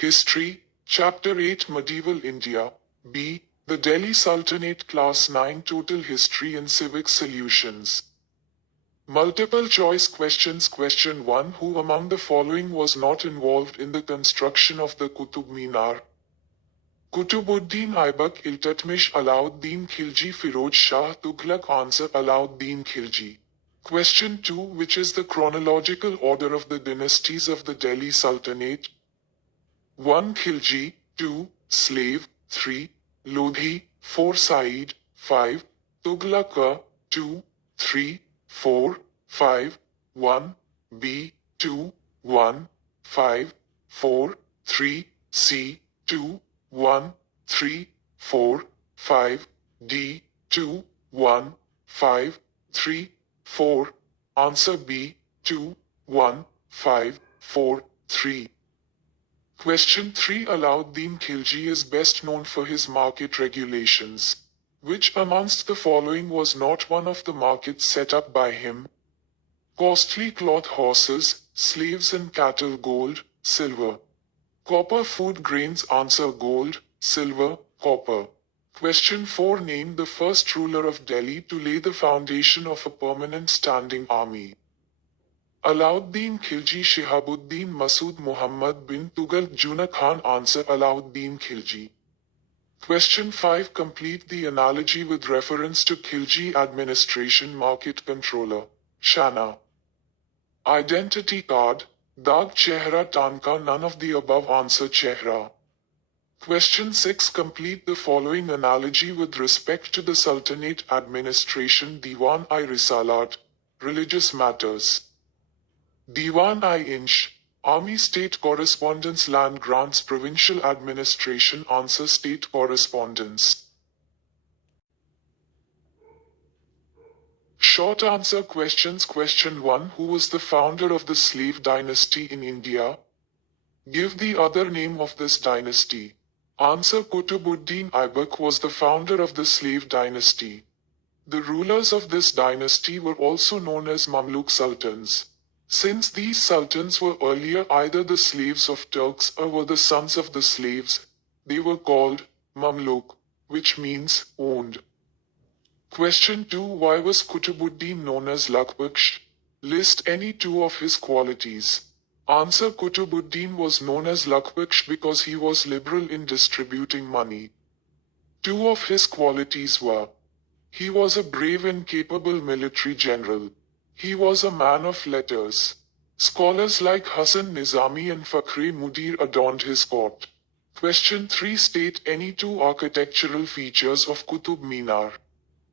History, Chapter 8 Medieval India. B. The Delhi Sultanate Class 9 Total History and Civics Solutions. Multiple choice questions. Question 1. Who among the following was not involved in the construction of the Qutub Minar? Kutubuddin Aibak Iltutmish Alauddin Khilji Firoz Shah Tughlaq. Answer: Alauddin Khilji. Question 2. Which is the chronological order of the dynasties of the Delhi Sultanate? 1. Khilji, 2. Slave, 3. Lodhi, 4. Said, 5. Tughlaq, 2. 3. 4. 5. 1. B. 2. 1. 5. 4. 3. C. 2. 1. 3. 4. 5. D. 2. 1. 5. 3. 4. Answer B. 2. 1. 5. 4. 3. Question 3. Alauddin Khilji is best known for his market regulations. Which amongst the following was not one of the markets set up by him? Costly cloth, horses, slaves and cattle, gold, silver. Copper, food, grains. Answer: gold, silver, copper. Question 4. Name the first ruler of Delhi to lay the foundation of a permanent standing army. Alauddin Khilji, Shihabuddin, Masood, Muhammad bin Tughlaq, Juna Khan. Answer: Alauddin Khilji. Question 5. Complete the analogy with reference to Khilji administration. Market controller, Shana. Identity card, Dag, Chehra, Tanka. None of the above. Answer: Chehra. Question 6. Complete the following analogy with respect to the Sultanate administration. Diwan-i Risalat, religious matters. Diwan-i-Inch, army. State correspondence. Land grants. Provincial administration. Answer: state correspondence. Short answer questions. Question 1. Who was the founder of the slave dynasty in India? Give the other name of this dynasty. Answer: Kutubuddin Aibak was the founder of the slave dynasty. The rulers of this dynasty were also known as Mamluk sultans. Since these sultans were earlier either the slaves of Turks or were the sons of the slaves, they were called Mamluk, which means owned. Question 2. Why was Kutubuddin known as Lakbaksh? List any two of his qualities. Answer: Kutubuddin was known as Lakbaksh because he was liberal in distributing money. Two of his qualities were: he was a brave and capable military general. He was a man of letters. Scholars like Hasan Nizami and Fakhre Mudir adorned his court. Question 3. State any two architectural features of Qutub Minar.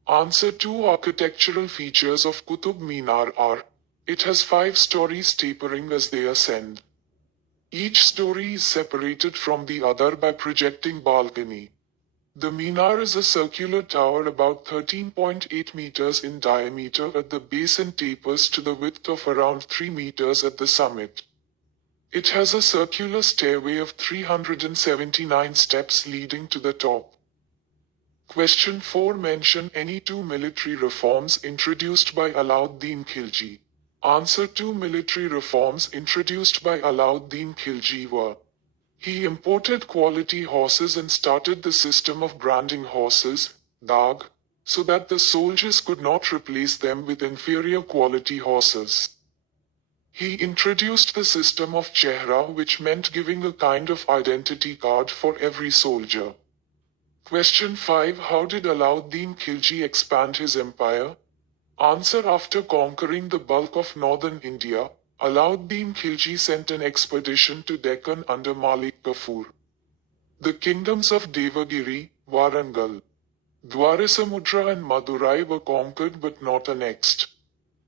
Answer: two architectural features of Qutub Minar are: it has 5 stories tapering as they ascend. Each story is separated from the other by projecting balcony. The Minar is a circular tower about 13.8 meters in diameter at the base and tapers to the width of around 3 meters at the summit. It has a circular stairway of 379 steps leading to the top. Question 4. Mention any two military reforms introduced by Alauddin Khilji. Answer: two military reforms introduced by Alauddin Khilji were: he imported quality horses and started the system of branding horses, Dag, so that the soldiers could not replace them with inferior quality horses. He introduced the system of Chehra, which meant giving a kind of identity card for every soldier. Question 5. How did Alauddin Khilji expand his empire? Answer: after conquering the bulk of northern India, Alauddin Khilji sent an expedition to Deccan under Malik Kafur. The kingdoms of Devagiri, Warangal, Dwarasamudra and Madurai were conquered but not annexed.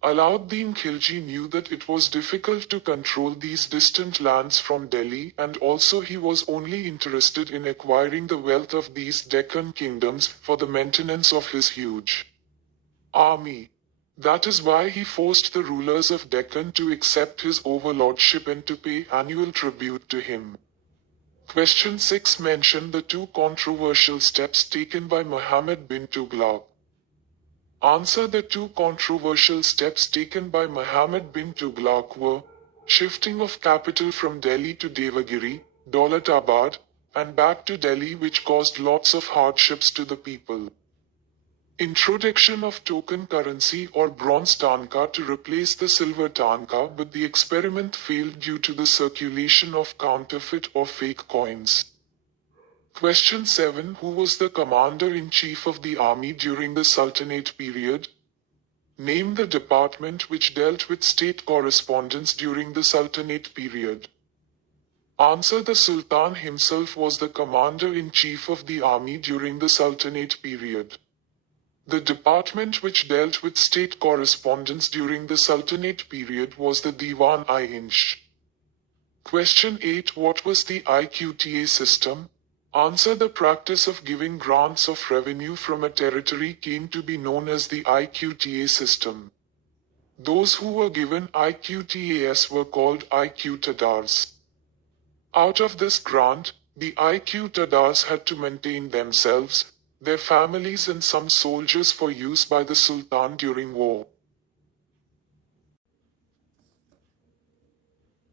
Alauddin Khilji knew that it was difficult to control these distant lands from Delhi, and also he was only interested in acquiring the wealth of these Deccan kingdoms for the maintenance of his huge army. That is why he forced the rulers of Deccan to accept his overlordship and to pay annual tribute to him. Question 6. Mention the two controversial steps taken by Muhammad bin Tughlaq. Answer: the two controversial steps taken by Muhammad bin Tughlaq were: shifting of capital from Delhi to Devagiri, Daulatabad, and back to Delhi, which caused lots of hardships to the people. Introduction of token currency or bronze tanka to replace the silver tanka, but the experiment failed due to the circulation of counterfeit or fake coins. Question 7. Who was the commander-in-chief of the army during the Sultanate period? Name the department which dealt with state correspondence during the Sultanate period. Answer. The Sultan himself was the commander-in-chief of the army during the Sultanate period. The department which dealt with state correspondence during the Sultanate period was the Diwan-i-Insh. Question 8. What was the IQTA system? Answer. The practice of giving grants of revenue from a territory came to be known as the IQTA system. Those who were given IQTAs were called IQtadars. Out of this grant, the IQtadars had to maintain themselves, their families and some soldiers for use by the Sultan during war.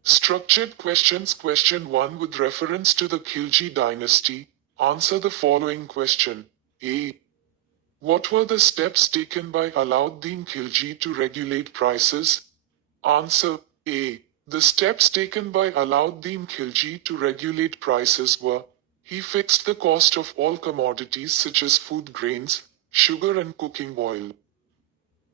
Structured questions. Question 1. With reference to the Khilji dynasty, answer the following question. A. What were the steps taken by Alauddin Khilji to regulate prices? Answer. A. The steps taken by Alauddin Khilji to regulate prices were: he fixed the cost of all commodities such as food grains, sugar and cooking oil.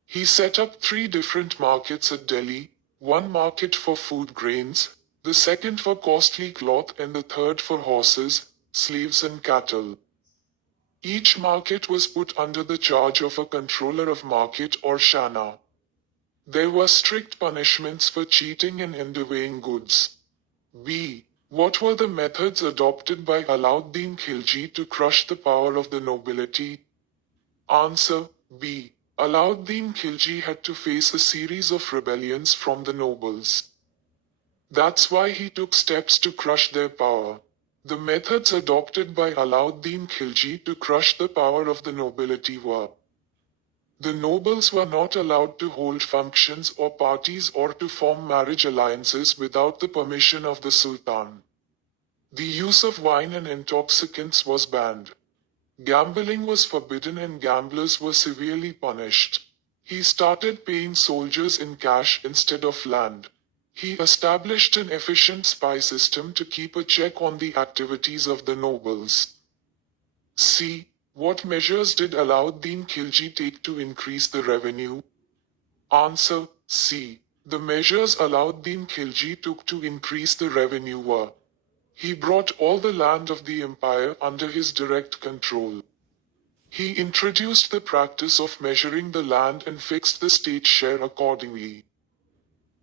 He set up 3 different markets at Delhi, one market for food grains, the second for costly cloth and the third for horses, slaves and cattle. Each market was put under the charge of a controller of market or shana. There were strict punishments for cheating and underweighing goods. B. What were the methods adopted by Alauddin Khilji to crush the power of the nobility? Answer. B. Alauddin Khilji had to face a series of rebellions from the nobles. That's why he took steps to crush their power. The methods adopted by Alauddin Khilji to crush the power of the nobility were: the nobles were not allowed to hold functions or parties or to form marriage alliances without the permission of the Sultan. The use of wine and intoxicants was banned. Gambling was forbidden and gamblers were severely punished. He started paying soldiers in cash instead of land. He established an efficient spy system to keep a check on the activities of the nobles. C. What measures did Alauddin Khilji take to increase the revenue? Answer. C. The measures Alauddin Khilji took to increase the revenue were: he brought all the land of the empire under his direct control. He introduced the practice of measuring the land and fixed the state share accordingly.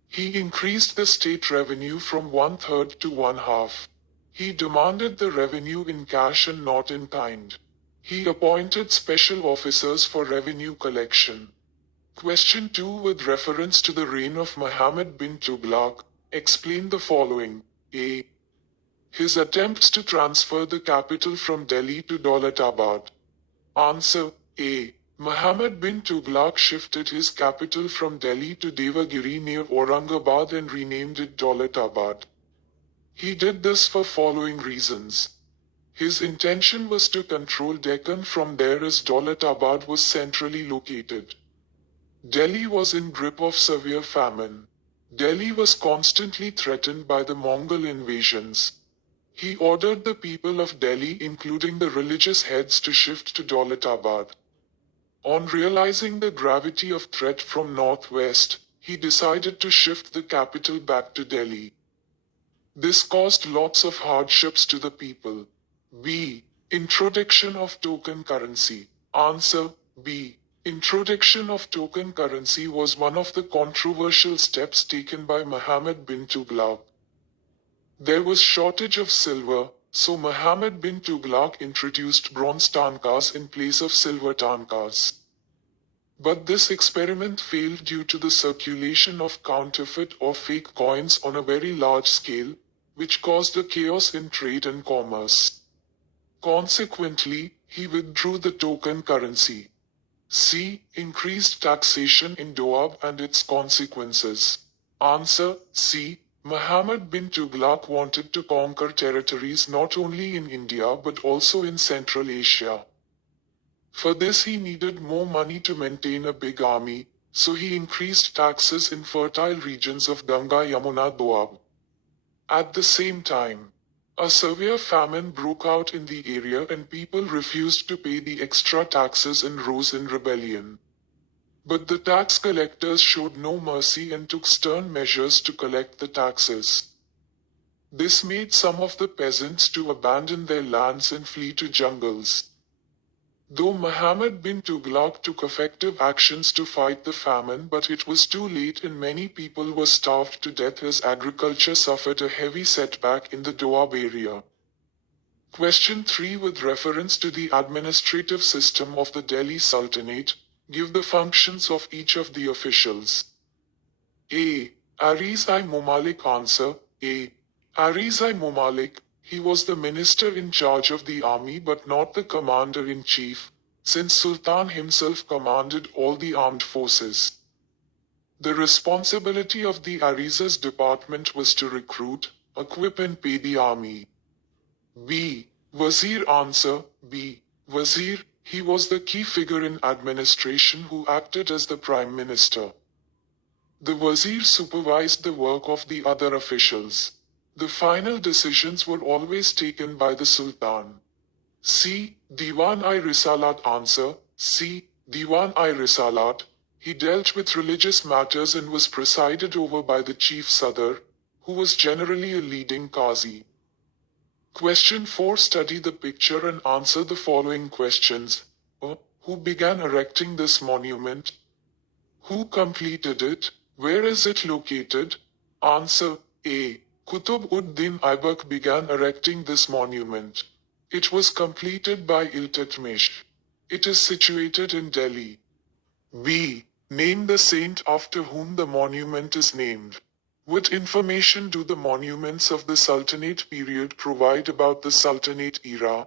He increased the state revenue from 1/3 to 1/2. He demanded the revenue in cash and not in kind. He appointed special officers for revenue collection. Question 2. With reference to the reign of Muhammad bin Tughlaq, explain the following. A. His attempts to transfer the capital from Delhi to Daulatabad. Answer. A. Muhammad bin Tughlaq shifted his capital from Delhi to Devagiri near Aurangabad and renamed it Daulatabad. He did this for following reasons. His intention was to control Deccan from there as Daulatabad was centrally located. Delhi was in grip of severe famine. Delhi was constantly threatened by the Mongol invasions. He ordered the people of Delhi, including the religious heads, to shift to Daulatabad. On realizing the gravity of threat from northwest, he decided to shift the capital back to Delhi. This caused lots of hardships to the people. B. Introduction of token currency. Answer. B. Introduction of token currency was one of the controversial steps taken by Muhammad bin Tughlaq. There was shortage of silver, so Muhammad bin Tughlaq introduced bronze tankas in place of silver tankas. But this experiment failed due to the circulation of counterfeit or fake coins on a very large scale, which caused a chaos in trade and commerce. Consequently, he withdrew the token currency. C. Increased taxation in Doab and its consequences. Answer. C. Muhammad bin Tughlaq wanted to conquer territories not only in India but also in Central Asia. For this he needed more money to maintain a big army, so he increased taxes in fertile regions of Ganga Yamuna Doab. At the same time, a severe famine broke out in the area and people refused to pay the extra taxes and rose in rebellion. But the tax collectors showed no mercy and took stern measures to collect the taxes. This made some of the peasants to abandon their lands and flee to jungles. Though Muhammad bin Tughlaq took effective actions to fight the famine, but it was too late and many people were starved to death as agriculture suffered a heavy setback in the Doab area. Question 3. With reference to the administrative system of the Delhi Sultanate, give the functions of each of the officials. A. Aris-i-Mumalik. Answer. A. Aris-i-Mumalik. He was the minister in charge of the army but not the commander-in-chief, since Sultan himself commanded all the armed forces. The responsibility of the Arizas department was to recruit, equip and pay the army. B. Wazir. Answer. B. Wazir. He was the key figure in administration who acted as the prime minister. The Wazir supervised the work of the other officials. The final decisions were always taken by the Sultan. C. Diwan-i-Risalat. Answer. C. Diwan-i-Risalat. He dealt with religious matters and was presided over by the chief Sadr, who was generally a leading Qazi. Question 4. Study the picture and answer the following questions. Who began erecting this monument? Who completed it? Where is it located? Answer. A. Qutb-ud-Din Aibak began erecting this monument. It was completed by Iltutmish. It is situated in Delhi. B. Name the saint after whom the monument is named. What information do the monuments of the Sultanate period provide about the Sultanate era?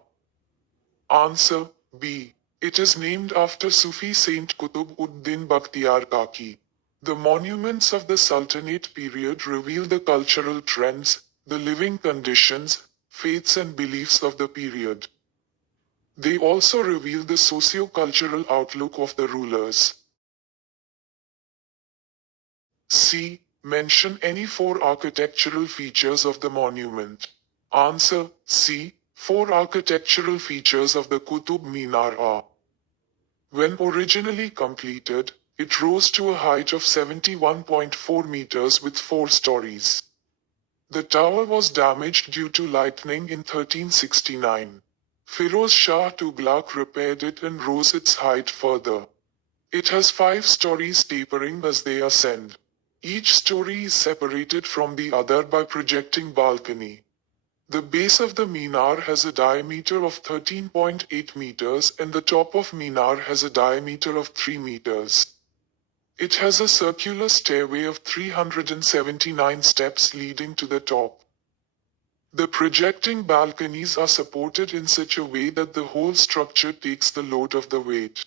Answer. B. It is named after Sufi Saint Qutb-ud-Din Bakhtiyar Kaki. The monuments of the Sultanate period reveal the cultural trends, the living conditions, faiths and beliefs of the period. They also reveal the socio-cultural outlook of the rulers. C. Mention any 4 architectural features of the monument. Answer. C. 4 architectural features of the Qutub Minar are. When originally completed, it rose to a height of 71.4 meters with 4 stories. The tower was damaged due to lightning in 1369. Firoz Shah Tughlaq repaired it and rose its height further. It has 5 stories tapering as they ascend. Each story is separated from the other by projecting balcony. The base of the Minar has a diameter of 13.8 meters and the top of Minar has a diameter of 3 meters. It has a circular stairway of 379 steps leading to the top. The projecting balconies are supported in such a way that the whole structure takes the load of the weight.